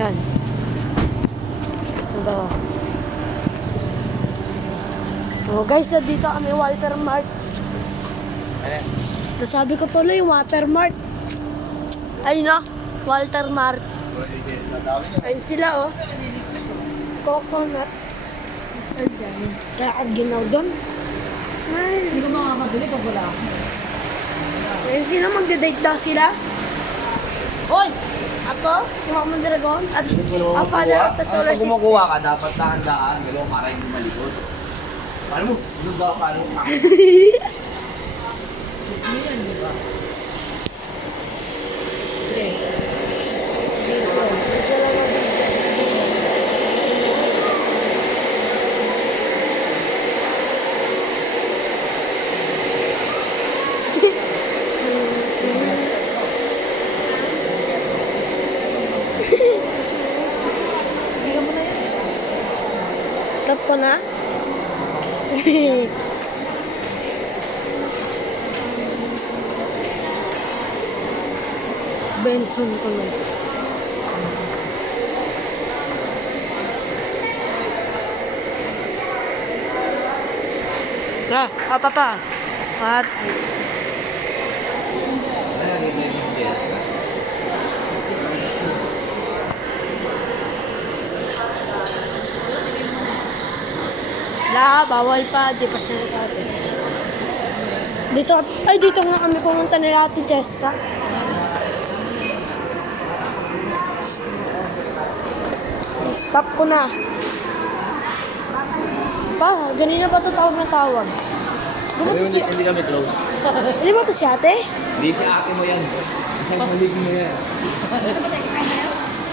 Yan. Ito. Oh, guys, dito kami Walter Mart. Nasabi ko tuloy, Water Mart. Ayun na, Walter Mart. Ayun sila, oh. Coconut. Saan dyan? Lakad ginaw doon. Hindi ko makakabili pag wala ako. Ayun sila, magde-date daw sila. Hoy! Ako, si Mama Dragon, at ang father of the solar Pag kumukuha ka, dapat dahan-dahan. Galaw para hindi malikot. Paano mo? Ano ba? Paano mo? Yan, di ba? Dito. Medyo lang ang Bigyan mo na yan. Tatlo na? Benson ko na. Papa. At bawal pa, di pa sila natin. Dito nga kami pumunta nila Ate Jessica. Stop ko na. Pa, ganina pa ito tawag na tawag. Hindi kami close. Hindi ba ito si ate? Hindi si ate mo yan. Isang malig mo yan.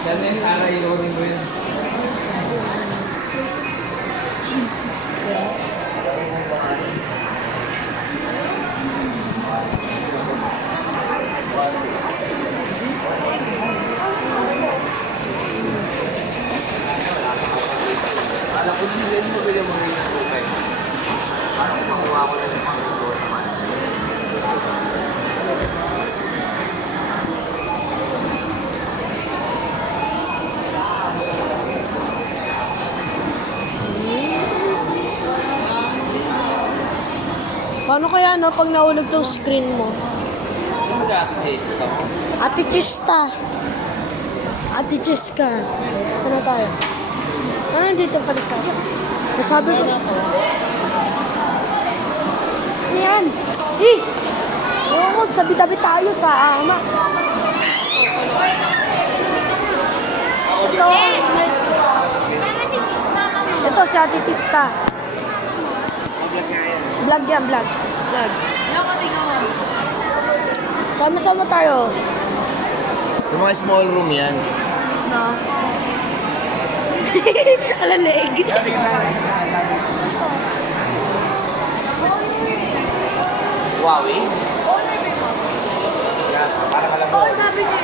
Sana yung Sarah, ironin mo yan. Alam ko din yan mo bigyan mo rin ng tubig. Parang makuha ko lang yung panggulo naman. Paano kaya no pag nahulog tong screen mo? Ano ba ate Jessica mo? Ate Chista. Ate Jessica. Ano tayo? Ah, dito pala sa akin. Nasabi ko. Ano yan? Eh! Oo, sabi-tabi tayo sa ama. Ito si Ate Tista. Vlog yan, vlog. Vlog. Sama-sama tayo. Sa mga small room yan. No. Alaleg. Huawei? Parang alam mo. Sabi niya.